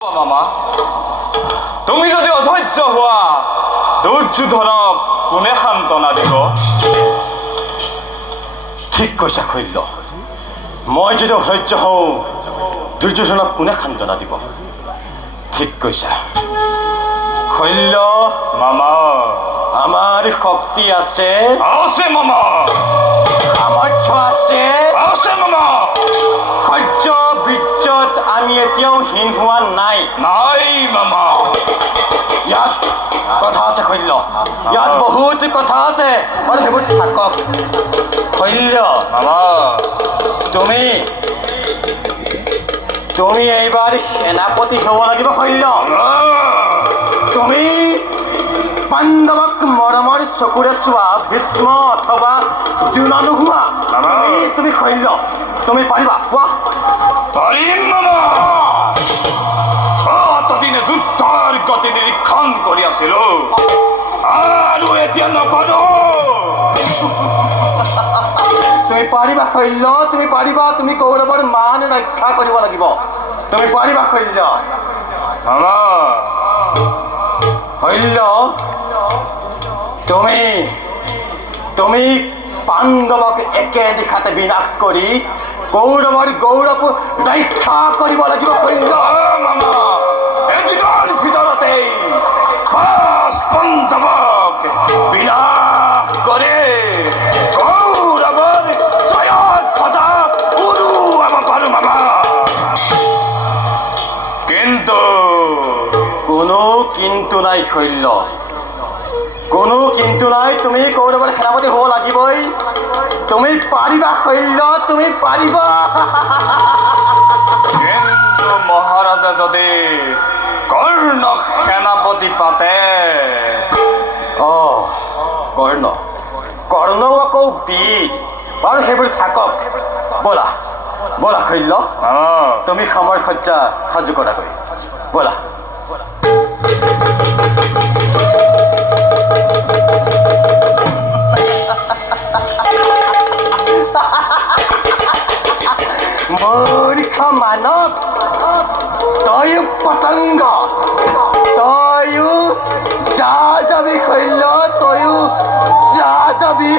মামা তুমি যদি অধৈৰ্য হোৱা দুৰ্যোধনক কোনে সান্তনা দিব? ঠিক কৈছা শৈল্য, মই যদি অধৈৰ্য হওঁ দুৰ্যোধনক কোনে সান্তনা দিব? ঠিক কৈছা শৈল্য। মামা আমাৰ শক্তি আছে, আছে মামা, সামৰ্থ্য আছে, আছে মামা, সহ্য বীৰ্যত আমি এতিয়াও হীন হোৱা নাই। নাই মামা। ইয়াত কথা আছে শৈল্য, ইয়াত বহুত কথা আছে আৰু সেইবোৰ থাকক। শৈল্য মামা তুমি তুমি এইবাৰ সেনাপতি হ'ব লাগিব শৈল্য। তুমি পাণ্ডৱক মৰমৰ চকুৰে চোৱা ভীষ্ম অথবা দ্ৰোণ নোহোৱা। তুমি শৈল্য, তুমি পাৰিবা কোৱা? পাৰিম মামা। অতদিনে যুদ্ধৰ গতি নিৰীক্ষণ কৰি আছিলো আৰু এতিয়া নকৰো। তুমি পাৰিবা শৈল্য, তুমি পাৰিবা। তুমি কৌৰৱৰ মান ৰক্ষা কৰিব লাগিব। তুমি পাৰিবা শৈল্য। মামা শৈল্য তুমি তুমি পাণ্ডৱক একে দিশাতে বিনাশ কৰি কৌৰৱৰ গৌৰৱ ৰক্ষা কৰিব লাগিব শৈল্য। মামা এদিনৰ ভিতৰতেই পাণ্ডৱক বিনাশ কৰে কৌৰৱৰ জয়ত কথা উৰুৱাব পাৰো মামা। কিন্তু কোনো কিন্তু নাই শৈল্য, কোনো কিন্তু নাই। তুমি কৌৰৱৰ সেনাপতি হ'ব লাগিবই। তুমি পাৰিবা শৈল্য, তুমি পাৰিবা। কিন্তু মহাৰাজে যদি কৰ্ণক সেনাপতি পাতে? কৰ্ণ কৰ্ণও আকৌ বীৰ, বাৰু সেইবোৰ থাকক। ব'লা ব'লা শৈল্য, তুমি সময় সজ্জা সাজু কৰাকৈ ব'লা। মূৰ্খ মানৱ, তয়ো পতংগ, তয়ো যা যাবি শৈল্য, তয়ো যা যাবি।